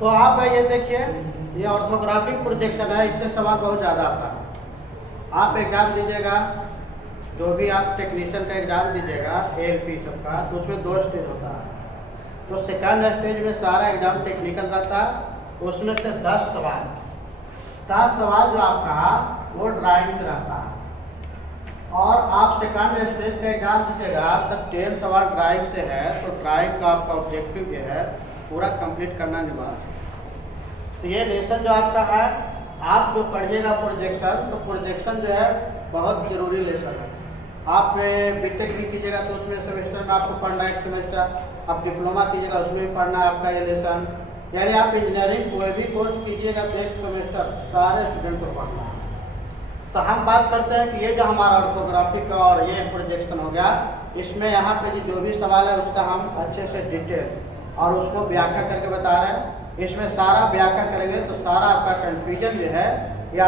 तो आप ये देखिए, ये ऑर्थोग्राफिक प्रोजेक्शन है, इससे सवाल बहुत ज़्यादा आता है। आप एग्जाम दीजिएगा, जो भी आप टेक्नीशियन का एग्जाम दीजिएगा ALP सबका, तो उसमें 2 स्टेज होता है। तो सेकंड स्टेज में सारा एग्जाम टेक्निकल रहता है, उसमें से 10 सवाल जो आपका वो ड्राइंग से रहता है। और आप सेकंड स्टेज का एग्जाम दीजिएगा तो 10 सवाल ड्राइंग से है, तो ड्राइंग का आपका ऑब्जेक्टिव जो है पूरा कंप्लीट करना अनिवार्य है। तो ये लेसन जो आपका है, आप जो पढ़िएगा प्रोजेक्शन, तो प्रोजेक्शन जो है बहुत जरूरी लेसन है। आप बीटेक भी कीजिएगा तो उसमें सेमेस्टर में आपको पढ़ना है, एक सेमेस्टर। आप डिप्लोमा कीजिएगा उसमें भी पढ़ना है आपका ये लेसन। यानी आप इंजीनियरिंग कोई भी कोर्स कीजिएगा तो एक सेमेस्टर सारे स्टूडेंट को पढ़ना है। तो हम बात करते हैं कि ये जो हमारा ऑर्थोग्राफी का और ये प्रोजेक्शन हो गया, इसमें यहाँ पे जो भी सवाल है उसका हम अच्छे से डिटेल और उसको व्याख्या करके बता रहे हैं। इसमें सारा व्याख्या करेंगे तो सारा आपका कन्फ्यूजन जो है, या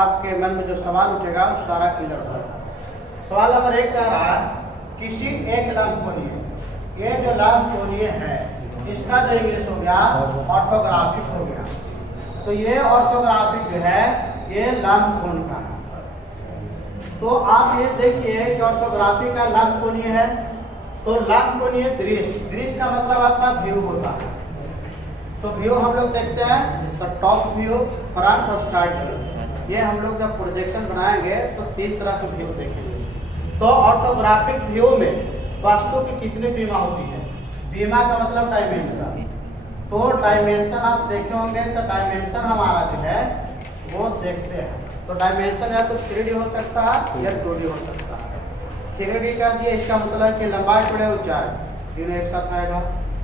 आपके मन में जो सवाल उठेगा वो सारा क्लियर होगा। सवाल नंबर 1 कह रहा है, किसी एक लंबकोणीय, ये जो लंबकोणीय है इसका जो इंग्लिश हो गया ऑर्थोग्राफिक हो गया। तो ये ऑर्थोग्राफिक जो है ये लंबकोण का है। तो आप ये देखिए कि ऑर्थोग्राफी का लंबकोणीय है, तो लंबकोणीय दृश्य, दृश्य का मतलब आपका व्यू होता है। तो व्यू हम लोग देखते हैं तो टॉप व्यू, फ्रंट और साइड व्यू। ये हम लोग जब प्रोजेक्शन बनाएंगे तो 3 तरह के व्यू देखेंगे। तो ऑर्थोग्राफिक व्यू में वस्तु की कितनी बीमा होती है? बीमा का मतलब डायमेंशन। तो डायमेंशन आप देखे होंगे, तो डायमेंशन हमारा जो है वो देखते हैं। तो डायमेंशन या तो 3D हो सकता है या 2D हो सकता है। 3D का दिए इसका मतलब कि लंबाई चौड़ाई ऊंचाई तीनों एक साथ आएगा।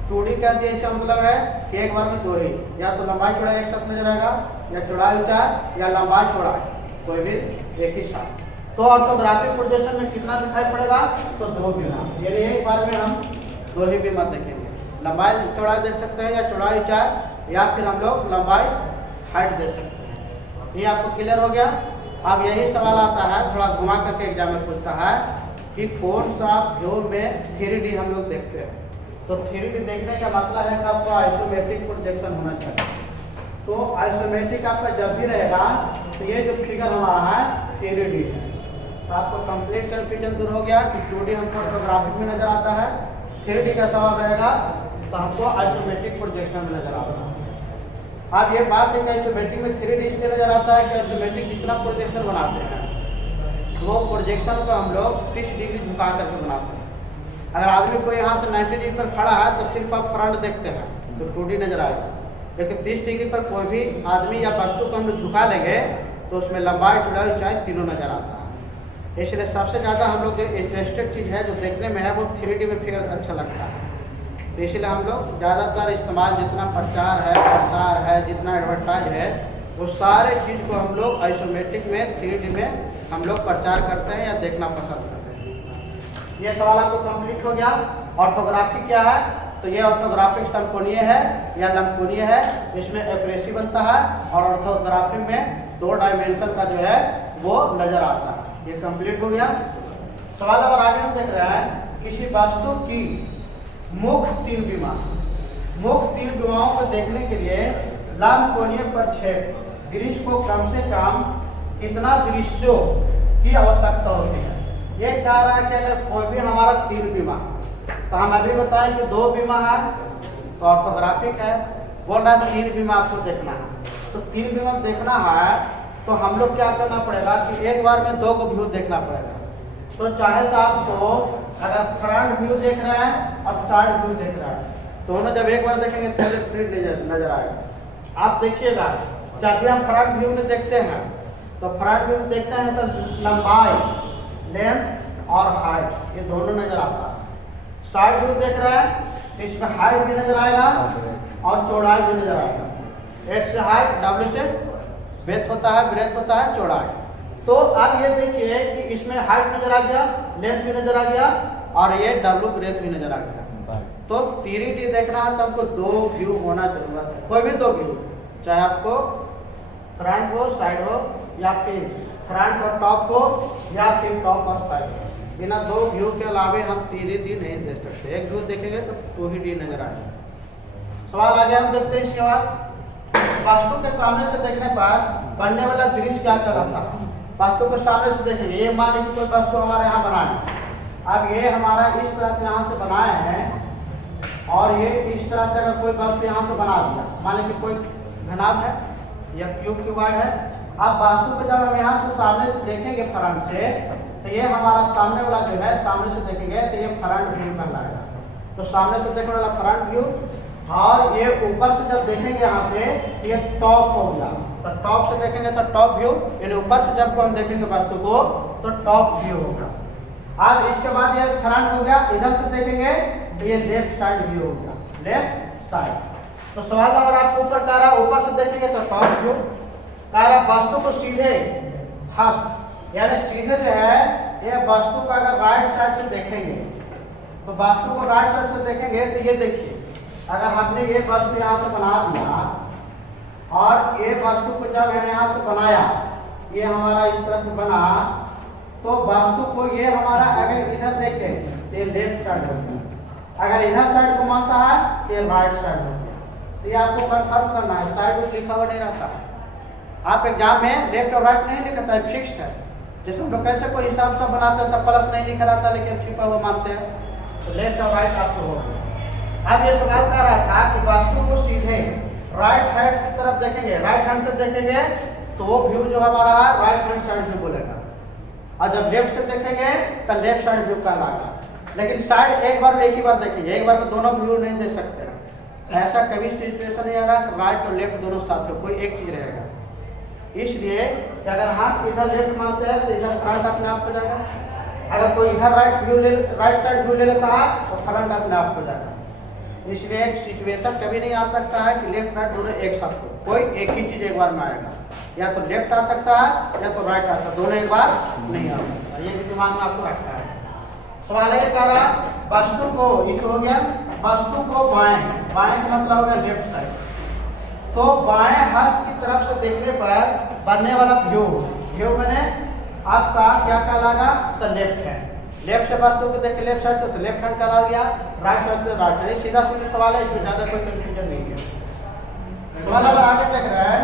2D का दिए इसका मतलब है कि एक बार में 2 ही, या तो लंबाई चौड़ाई एक साथ नजर आएगा, या चौड़ाई ऊंचाई, या लंबाई चौड़ाई कोई भी एक ही साथ। तो ऑर्थोग्राफिक प्रोजेक्शन में कितना दिखाई पड़ेगा? तो 2 बीमा, यानी एक बार में हम 2 ही बीमा देखेंगे। लंबाई चौड़ाई देख सकते हैं या चौड़ाई ऊंचाई, या फिर हम लोग लंबाई हाइट देख सकते हैं। ये आपको क्लियर हो गया। अब यही सवाल आता है, थोड़ा घुमा करके एग्जाम में पूछता है कि कौन सा व्यू में 3D हम लोग देखते हैं। तो 3D देखने का मतलब है कि आपको आइसोमेट्रिक प्रोजेक्शन होना चाहिए। तो आइसोमेट्रिक आपका जब भी रहेगा तो ये जो फिगर हमारा है 3D है। तो आपको कंप्लीट कन्फ्यूजन दूर हो गया कि 2D हमको ऑर्थोग्राफिक में नजर आता है, 3D का सवाल रहेगा तो हमको आइसोमेट्रिक प्रोजेक्शन में नजर आता है। अब ये बात है कि आइसोमेट्रिक में 3D इसलिए नजर आता है कि आइसोमेट्रिक जितना प्रोजेक्शन बनाते हैं वो प्रोजेक्शन को हम लोग 30 डिग्री झुका करके बनाते हैं। अगर आदमी को यहाँ से 90 डिग्री पर खड़ा है तो सिर्फ आप फ्रंट देखते हैं तो 2D नजर आएगा, लेकिन 30 डिग्री पर कोई भी आदमी या वस्तु को हम लोग झुका लेंगे तो उसमें लंबाई चौड़ाई ऊंचाई तीनों नजर आता है। इसलिए सबसे ज़्यादा हम लोग जो इंटरेस्टेड चीज़ है जो देखने में है वो 3D में फिर अच्छा लगता है। तो इसलिए हम लोग ज़्यादातर इस्तेमाल, जितना प्रचार है, जितना एडवर्टाइज है, वो सारे चीज़ को हम लोग आइसोमेट्रिक में 3D में हम लोग प्रचार करते हैं या देखना पसंद करते हैं। ये सवाल आपको कंप्लीट हो गया। ऑर्थोग्राफी क्या है? तो ये ऑर्थोग्राफिक समकोणीय है या लंबकोणीय है, इसमें एब्रेसिव बनता है और ऑर्थोग्राफी में 2 डायमेंशन का जो है वो नजर आता है। ये कंप्लीट हो गया। सवाल नंबर आगे हम देख रहे हैं, किसी वस्तु की मुख्य 3 बीमा, मुख्य 3 बीमाओं को देखने के लिए लंबकोणीय प्रक्षेप दृश्य को कम से कम कितना दृश्यों की आवश्यकता होती है। ये कह रहा है कि अगर कोई भी हमारा 3 बीमा, तो हम अभी बताएं कि 2 बीमा है तो ऑर्थोग्राफिक है, बोल रहा है 3 बीमा आपको देखना है। तो 3 बीमा देखना है तो हम लोग क्या करना पड़ेगा कि एक बार में 2 को व्यू देखना पड़ेगा। तो चाहे तो आपको अगर फ्रंट व्यू देख रहे हैं और साइड व्यू देख रहे हैं, दोनों जब एक बार देखेंगे तो 3D नजर आएगा। आप देखिएगा, जब भी हम फ्रंट व्यू में देखते हैं तो फ्रंट व्यू देखते हैं तो लंबाई, लेंथ और हाइट ये दोनों नजर आता है। साइड व्यू देख रहे हैं तो इसमें हाइट भी नजर आएगा और चौड़ाई भी नजर आएगा। एक से हाइट, डब्ल्यू से ब्रेथ होता है, ब्रेथ होता है चौड़ाई। तो अब ये देखिए कि इसमें हाइट नजर आ गया, लेंथ भी नजर आ गया और ये डब्ल्यू ब्रेथ भी नजर आ गया। तो 3D देखना है तो हमको 2 व्यू होना जरूरत है, कोई भी 2 व्यू, चाहे आपको फ्रंट हो, साइड हो, या फिर फ्रंट और टॉप हो, या फिर टॉप और साइड हो। बिना 2 व्यू के अलावे हम 3D नहीं देख सकते। एक व्यू देखेंगे तो 2D नजर आएगा। सवाल आ गया, हम देखते हैं इसके बाद। वास्तु के सामने से देखने पर बनने वाला दृश्य क्या कहलाता है? वास्तु के सामने से देखेंगे, ये मान लीजिए कोई वस्तु हमारे यहाँ बना है। अब ये हमारा इस तरह से यहाँ से बनाए हैं और ये इस तरह से अगर कोई वस्तु यहाँ से बना दिया, मान लीजिए कोई घनाभ है या क्यूबॉइड है। अब वास्तु को जब हम यहाँ से सामने से देखेंगे फ्रंट से, तो ये हमारा सामने वाला जो है, सामने से देखेंगे तो ये फ्रंट व्यू कहलाएगा। तो सामने से देखने वाला फ्रंट व्यू, और ये ऊपर से जब देखेंगे यहाँ से ये टॉप हो गया। तो टॉप से देखेंगे तो टॉप व्यू, यानी ऊपर से जब हम देखेंगे वस्तु को तो टॉप व्यू होगा। अब इसके बाद ये फ्रंट हो गया, इधर से देखेंगे तो ये लेफ्ट साइड व्यू हो गया, लेफ्ट साइड। तो सवाल अगर आपको ऊपर कह रहा, ऊपर से देखेंगे तो टॉप व्यू कह रहा, वस्तु को सीधे हस्त यानी सीधे जो है ये वस्तु को अगर राइट साइड से देखेंगे, तो वस्तु को राइट साइड से देखेंगे तो ये देखिए, अगर हमने ये वस्तु यहाँ से बना दिया और ये वस्तु को जब हमने यहाँ से बनाया, ये हमारा इस तरह से बना, तो वस्तु को ये हमारा अगर इधर देखें तो ये लेफ्ट साइड हो गया, अगर इधर साइड को मानता है तो ये राइट साइड हो गया। तो ये आपको कंफर्म करना है, साइड में लिखा हुआ नहीं रहता है। आप एग्जाम में लेफ्ट और राइट नहीं लिखता है, फिक्स है। जैसे हम लोग कैसे कोई हिसाब से बनाते हैं तो प्लस नहीं लिखा रहता, लेकिन छिपा हुआ मानते हैं। तो लेफ्ट और राइट आपको हो गया। अब ये सवाल कर रहा था कि वस्तु को सीधे राइट हैंड की तरफ देखेंगे, राइट हैंड से देखेंगे तो वो व्यू जो हमारा है राइट हैंड साइड व्यू बोलेगा, और जब लेफ्ट से देखेंगे तो लेफ्ट साइड व्यू कहलाएगा। लेकिन साइड एक बार एक ही बार देखेंगे, एक बार में दोनों व्यू नहीं दे सकते। ऐसा कभी सिचुएशन नहीं आएगा कि राइट और लेफ्ट दोनों साथ में कोई एक चीज रहेगा। इसलिए अगर हम इधर लेफ्ट मानते हैं तो इधर फ्रंट अपने आप हो जाएगा, अगर कोई इधर राइट साइड व्यू ले लेता है तो फ्रंट अपने आप हो जाएगा। इसलिए एक सिचुएशन कभी नहीं आ सकता है कि लेफ्ट राइट दोनों एक साथ हो, कोई एक ही चीज एक बार में आएगा, या तो लेफ्ट आ सकता है या तो राइट आ सकता है, दोनों एक बार नहीं आ सकता। ये भी दिमाग में आपको रखना है। सवाल ये कह रहा वस्तु को, ये हो गया वस्तु को बाएं, बाएं का मतलब हो गया लेफ्ट साइड। तो बाएं हस्त की तरफ से देखने पर बनने वाला व्यू, व्यू मैंने आपका क्या कहलाएगा तो लेफ्ट हैंड। लेफ्ट से वस्तु को देख के लेफ्ट साइड से तो लेफ्ट हैंड कहला गया, राइट साइड से राइट हैंड। सीधा सीधा सवाल है, इसमें ज्यादा कोई कंफ्यूजन नहीं है। सवाल अब आगे देख रहे हैं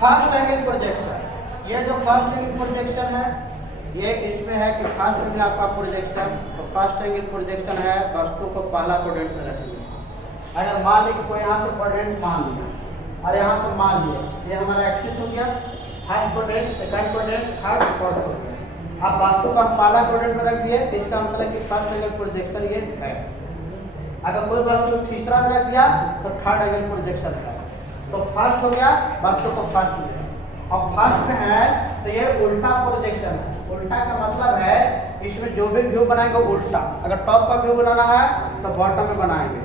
फर्स्ट एंगल प्रोजेक्शन। ये जो फर्स्ट एंगल प्रोजेक्शन है, ये इसमें है कि फर्स्ट एंगल आपका प्रोजेक्शन, तो फर्स्ट एंगल प्रोजेक्शन है वस्तु को पहला क्वाड्रेंट में रखेंगे। अगर मान लीजिए कोई यहाँ से क्वाड्रेंट मान लिया और यहाँ से मान लिया, ये हमारा एक्सिस हो गया, first quadrant, second quadrant, third, fourth हो गया। अब वस्तु को हम पहला क्वाड्रेंट में रख दिए तो इसका मतलब कि फर्स्ट एंगल प्रोजेक्शन ये है। अगर कोई वस्तु तीसरा में रख दिया तो थर्ड एंगल प्रोजेक्शन है। तो फर्स्ट हो गया, वस्तु को फर्स्ट में, और फर्स्ट में है तो ये उल्टा प्रोजेक्शन है। उल्टा का मतलब है इसमें जो भी व्यू बनाएंगे उल्टा। अगर टॉप का व्यू बनाना है तो बॉटम में बनाएंगे,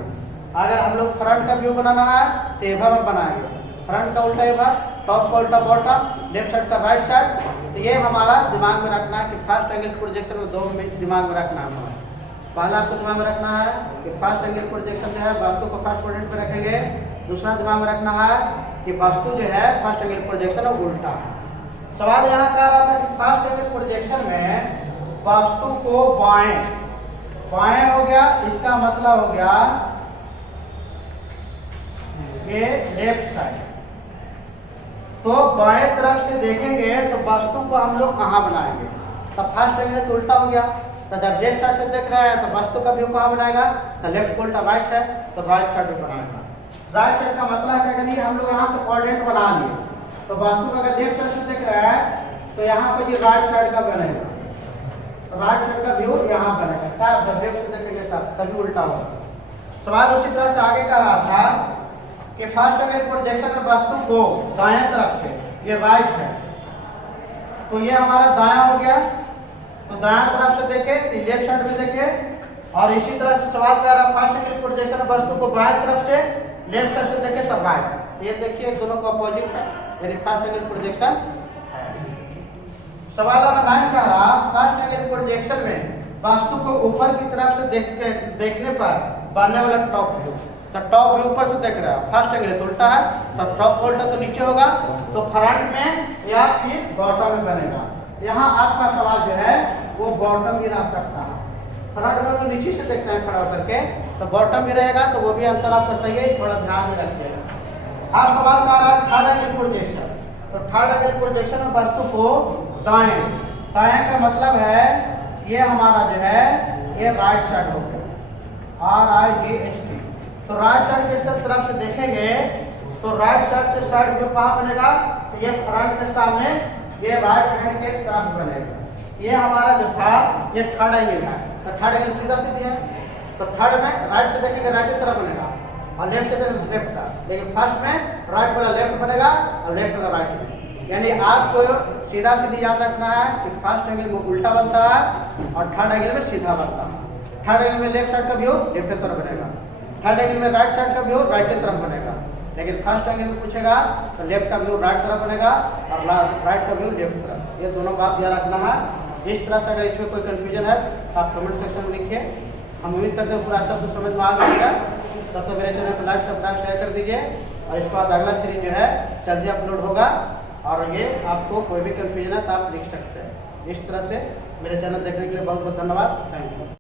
अगर हम लोग फ्रंट का व्यू बनाना है तो एवर में बनाएंगे। फ्रंट का उल्टा एवर, टॉप का उल्टा बॉटम, लेफ्ट साइड का राइट साइड। तो ये हमारा दिमाग में रखना है कि फर्स्ट एंगल प्रोजेक्शन में दो में दिमाग में रखना है हमारा। पहला आपको दिमाग में रखना है कि फर्स्ट एंगल प्रोजेक्शन जो है वस्तु को फर्स्ट क्वाड्रेंट में रखेंगे। दूसरा दिमाग में रखना है कि वस्तु जो है फर्स्ट एंगल प्रोजेक्शन उल्टा है। सवाल यहाँ कह रहा था कि फर्स्ट एंगल प्रोजेक्शन में वस्तु को बाएं, बाएं हो गया, इसका मतलब हो गया ये लेफ्ट साइड। तो बाएं तरफ से देखेंगे तो वस्तु को हम लोग कहाँ बनाएंगे, तो फर्स्ट एंगल तो उल्टा हो गया। तो जब लेफ्ट साइड से देख रहे हैं तो वस्तु का व्यू कहाँ बनाएगा, तो लेफ्ट को उल्टा राइट है तो राइट साइड में बनाएगा। राइट साइड का मतलब है कि हम लोग यहाँ से क्वाड्रेंट बना लिए, तो वस्तु का अगर लेफ्ट साइड से देख रहा है तो यहाँ पर ये राइट साइड का बनेगा, तो राइट साइड का व्यू यहाँ बनेगा। साहब जब लेफ्ट से देखेंगे तभी उल्टा होगा। सवाल उसी तरह से आगे कह रहा था कि फर्स्ट एंगल प्रोजेक्शन में वस्तु को दाएं तरफ से, ये राइट है, तो ये हमारा दायां हो गया। तो दायां तरफ से देखे तो लेफ्ट साइड में देखे, और इसी तरह से सवाल कर रहा फर्स्ट एंगल प्रोजेक्शन में वस्तु को बाएं तरफ से, लेफ्ट साइड से देखे तो राइट। ये देखिए दोनों का अपोजिट है, यानी फर्स्ट एंगल प्रोजेक्शन है। सवाल नंबर 9 कह रहा फर्स्ट एंगल प्रोजेक्शन में वस्तु को ऊपर की तरफ से देखने पर बनने वाला टॉप व्यू। तो टॉप व्यू ऊपर से देख रहा है, फर्स्ट एंगल तो उल्टा है, तो टॉप उल्टा तो नीचे होगा, तो फ्रंट में या फिर बॉटम में बनेगा। यहाँ आपका सवाल जो है वो बॉटम गिरा सकता है। फ्रंट में तो नीचे से देखते हैं खड़ा करके, तो बॉटम भी रहेगा, तो वो भी अंतर आपका सही है, थोड़ा ध्यान में रखिएगा। आप सवाल का रहा है थर्ड एंगल प्रोजेक्शन। तो थर्ड एंगल प्रोजेक्शन में वस्तु को दाएं, दाएं का मतलब है ये हमारा जो है ये राइट साइड हो गया, RIGHT। तो राइट साइड के तरफ से देखेंगे तो राइट साइड से साइड व्यू कहाँ बनेगा, तो ये फ्रंट के सामने ये राइट हैंड के तरफ बनेगा। ये हमारा जो था ये थर्ड एंगल है, तो थर्ड एंगल सीधा सीधी है, तो थर्ड में राइट से देखेंगे राइट की तरफ बनेगा और लेफ्ट से देखेंगे लेफ्ट का, लेकिन फर्स्ट में राइट वाला लेफ्ट बनेगा और लेफ्ट वाला राइट। यानी आपको सीधा सीधी याद रखना है कि फर्स्ट एंगल में उल्टा बनता है और थर्ड एंगल में सीधा बनता है। थर्ड एंगल में लेफ्ट साइड का व्यू लेफ्ट की तरफ बनेगा, थर्ड एंगल में राइट साइड का व्यू राइट की तरफ बनेगा, लेकिन फर्स्ट एंगल में पूछेगा तो लेफ्ट का व्यू राइट तरफ बनेगा और राइट का व्यू लेफ्ट तरफ। ये दोनों बात याद रखना है। इस तरह से अगर इसमें कोई कंफ्यूजन है तो आप कमेंट सेक्शन में लिखिए। हम उम्मीद करते हैं पूरा सब कुछ समझ में आ गया। तब तक मेरे चैनल को लाइक सब्सक्राइब शेयर कर दीजिए और इसके बाद अगला सीरीज जो है जल्दी अपलोड होगा और ये आपको कोई भी कंफ्यूजन है तो आप लिख सकते हैं। इस तरह से मेरे चैनल देखने के लिए बहुत बहुत धन्यवाद। Thank you.